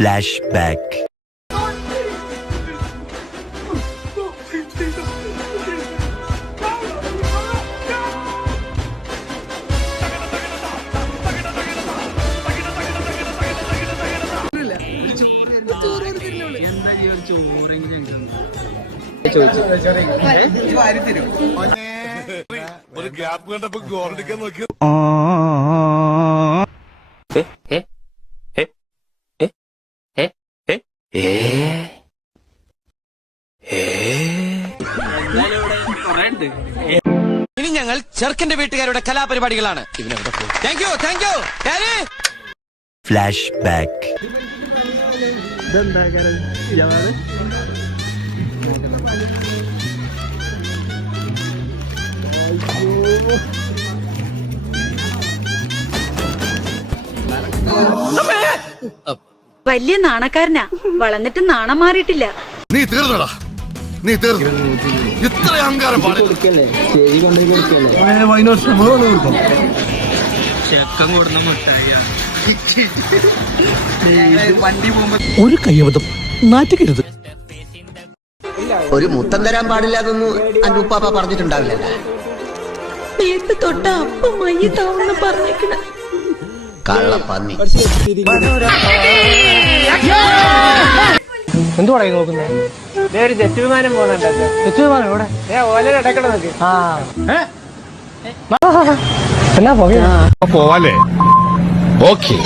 Flashback. ഒരു gap കണ്ടപ്പോ ഗോൾഡിക്കാൻ നോക്കി. ഇനി ഞങ്ങൾ ചെറുക്കന്റെ വീട്ടുകാരുടെ കലാപരിപാടികളാണ്. Thank you Flashback. വലിയ നാണക്കാരനാ, വളർന്നിട്ട് നാണം മാറിയിട്ടില്ല. നീ തീർന്നടാ, നീ തീർന്നു. ഇത്ര അഹങ്കാരം പാടില്ല. ഒരു കയ്യബദ്ധം നാറ്റുകരുത്. ഒരു മുത്തം തരാൻ പാടില്ല അതൊന്നും അന്റെ ഉപ്പാപ്പ പറഞ്ഞിട്ടുണ്ടാവില്ല. നേരത്തെ തൊട്ട അപ്പം മയ്യത്താവുന്ന പറഞ്ഞേക്കണ കള്ളപ്പന്നി. എന്തുവാടാ നോക്കുന്നത്? ഒരു ജെറ്റ് വിമാനം പോകുന്നുണ്ട്. ജെറ്റ് വിമാനം എവിടെ? ഓലയുടെ ഇടയ്ക്കട നോക്ക്. എന്നാ പോവാ. പോവാലേ? ഓക്കെ.